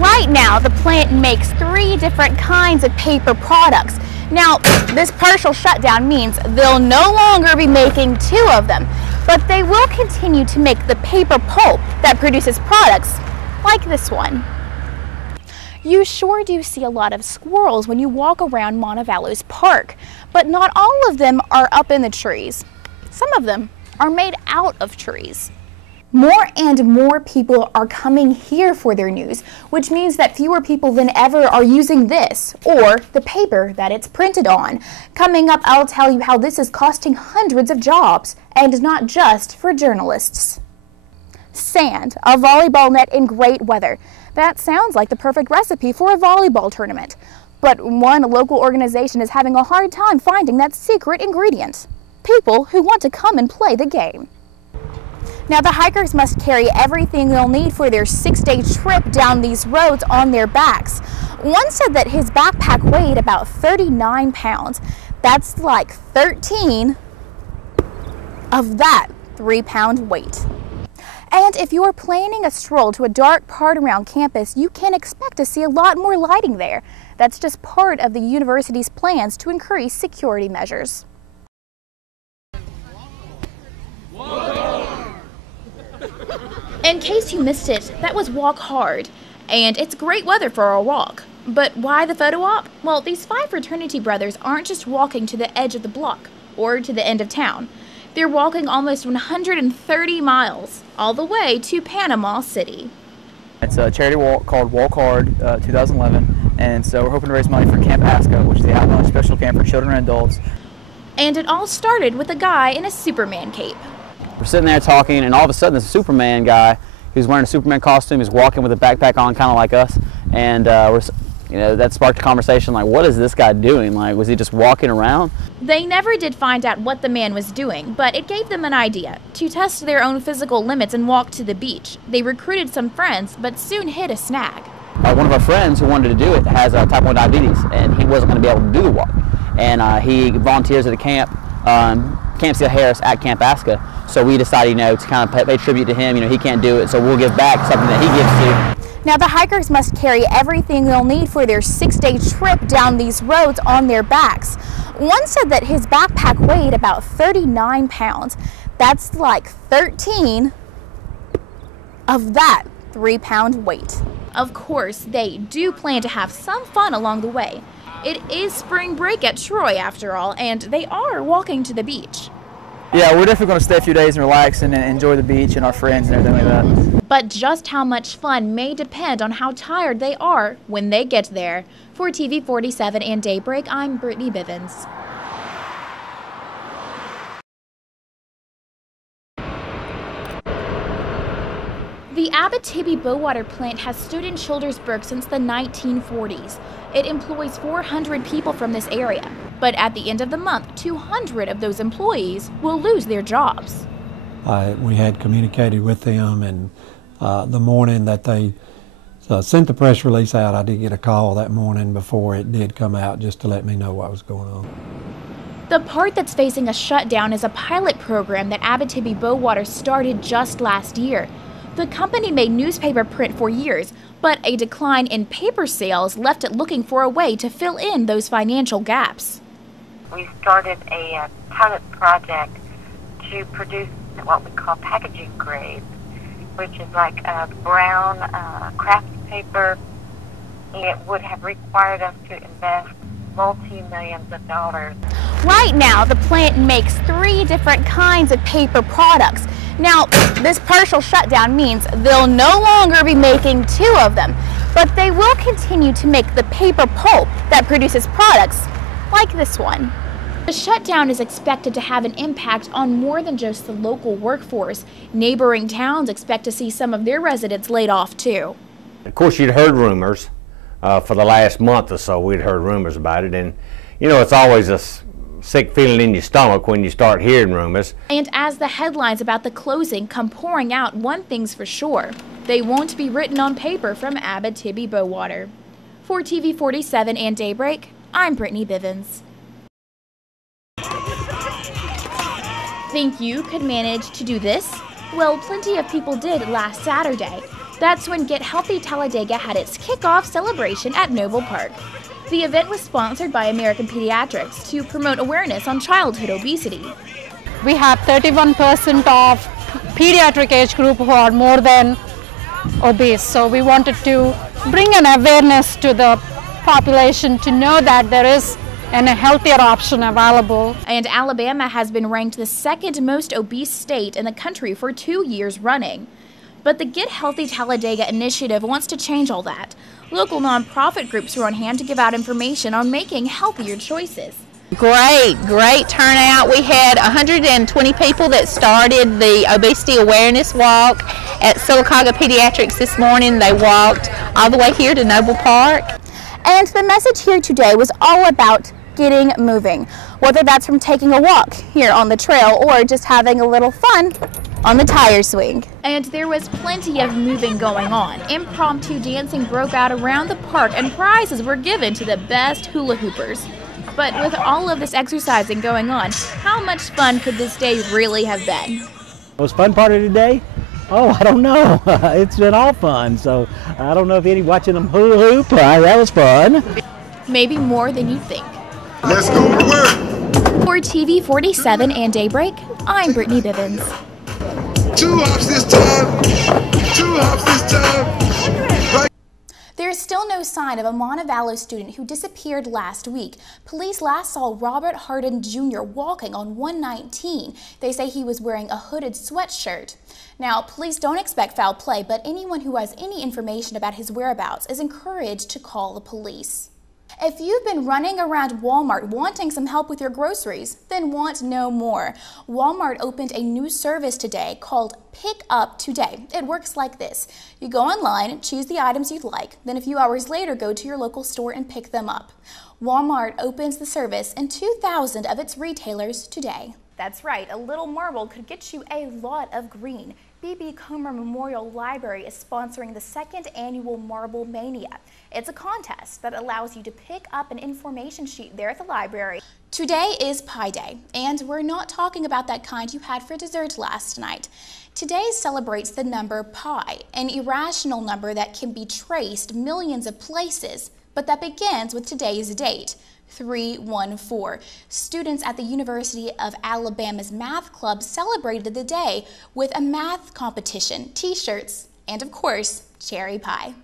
Right now, the plant makes 3 different kinds of paper products. Now, this partial shutdown means they'll no longer be making 2 of them, but they will continue to make the paper pulp that produces products like this one. You sure do see a lot of squirrels when you walk around Montevallo's park, but not all of them are up in the trees. Some of them are made out of trees. More and more people are coming here for their news, which means that fewer people than ever are using this, or the paper that it's printed on. Coming up, I'll tell you how this is costing hundreds of jobs, and not just for journalists. Sand, a volleyball net in great weather. That sounds like the perfect recipe for a volleyball tournament. But one local organization is having a hard time finding that secret ingredient. People who want to come and play the game. Now, the hikers must carry everything they'll need for their 6-day trip down these roads on their backs. One said that his backpack weighed about 39 pounds. That's like 13 of that 3-pound weight. And if you're planning a stroll to a dark part around campus, you can expect to see a lot more lighting there. That's just part of the university's plans to increase security measures. In case you missed it, that was Walk Hard, and it's great weather for a walk. But why the photo op? Well, these 5 fraternity brothers aren't just walking to the edge of the block or to the end of town. They're walking almost 130 miles, all the way to Panama City. It's a charity walk called Walk Hard 2011, and so we're hoping to raise money for Camp ASCA, which is the Outlaw Special Camp for Children and Adults. And it all started with a guy in a Superman cape. We're sitting there talking, and all of a sudden this Superman guy who's wearing a Superman costume is walking with a backpack on, kind of like us, and that sparked a conversation like, what is this guy doing? Like, was he just walking around? They never did find out what the man was doing, but it gave them an idea to test their own physical limits and walk to the beach. They recruited some friends, but soon hit a snag. One of our friends who wanted to do it has type 1 diabetes, and he wasn't going to be able to do the walk. And he volunteers at a camp, Camp C. Harris at Camp ASCA. So we decided, to kind of pay tribute to him. He can't do it, so we'll give back something that he gives to. Now, the hikers must carry everything they'll need for their 6-day trip down these roads on their backs. One said that his backpack weighed about 39 pounds. That's like 13 of that 3-pound weight. Of course, they do plan to have some fun along the way. It is spring break at Troy, after all, and they are walking to the beach. Yeah, we're definitely going to stay a few days and relax and enjoy the beach and our friends and everything like that. But just how much fun may depend on how tired they are when they get there. For TV 47 and Daybreak, I'm Brittany Bivens. The Abitibi-Bowater plant has stood in Childersburg since the 1940s. It employs 400 people from this area. But at the end of the month, 200 of those employees will lose their jobs. We had communicated with them, and the morning that they sent the press release out, I did get a call that morning before it did come out just to let me know what was going on. The part that's facing a shutdown is a pilot program that Abitibi-Bowater started just last year. The company made newspaper print for years, but a decline in paper sales left it looking for a way to fill in those financial gaps. We started a pilot project to produce what we call packaging grade, which is like a brown craft paper. It would have required us to invest multi-millions of dollars. Right now, the plant makes 3 different kinds of paper products. Now, this partial shutdown means they'll no longer be making 2 of them, but they will continue to make the paper pulp that produces products like this one. The shutdown is expected to have an impact on more than just the local workforce. Neighboring towns expect to see some of their residents laid off too. Of course, you'd heard rumors for the last month or so. We'd heard rumors about it, and it's always a sick feeling in your stomach when you start hearing rumors. And as the headlines about the closing come pouring out, one thing's for sure: they won't be written on paper from Abitibi-Bowater. For TV 47 and Daybreak, I'm Brittany Bivens. Think you could manage to do this? Well, plenty of people did last Saturday. That's when Get Healthy Talladega had its kickoff celebration at Noble Park. The event was sponsored by American Pediatrics to promote awareness on childhood obesity. We have 31% of pediatric age group who are more than obese. So we wanted to bring an awareness to the population to know that there is a healthier option available. And Alabama has been ranked the second most obese state in the country for 2 years running. But the Get Healthy Talladega initiative wants to change all that. Local nonprofit groups are on hand to give out information on making healthier choices. Great turnout. We had 120 people that started the obesity awareness walk at Sylacauga Pediatrics this morning. They walked all the way here to Noble Park. And the message here today was all about getting moving, whether that's from taking a walk here on the trail or just having a little fun on the tire swing. And there was plenty of moving going on. Impromptu dancing broke out around the park and prizes were given to the best hula hoopers. But with all of this exercising going on, how much fun could this day really have been? Most fun part of the day? Oh, I don't know. It's been all fun, so I don't know if any watching them hula hoop. That was fun. Maybe more than you'd think. Let's go to work. For TV 47 and Daybreak, I'm Brittany Bivens. 2 hops this time. 2 hops this time. Right. There's still no sign of a Montevallo student who disappeared last week. Police last saw Robert Hardin Jr. walking on 119. They say he was wearing a hooded sweatshirt. Now, police don't expect foul play, but anyone who has any information about his whereabouts is encouraged to call the police. If you've been running around Walmart wanting some help with your groceries, then want no more. Walmart opened a new service today called Pick Up Today. It works like this. You go online, choose the items you'd like, then a few hours later go to your local store and pick them up. Walmart opens the service in 2,000 of its retailers today. That's right, a little marble could get you a lot of green. B.B. Comer Memorial Library is sponsoring the 2nd annual Marble Mania. It's a contest that allows you to pick up an information sheet there at the library. Today is Pie Day, and we're not talking about that kind you had for dessert last night. Today celebrates the number pi, an irrational number that can be traced millions of places, but that begins with today's date. 314. Students at the University of Alabama's Math Club celebrated the day with a math competition, t-shirts, and of course, cherry pie.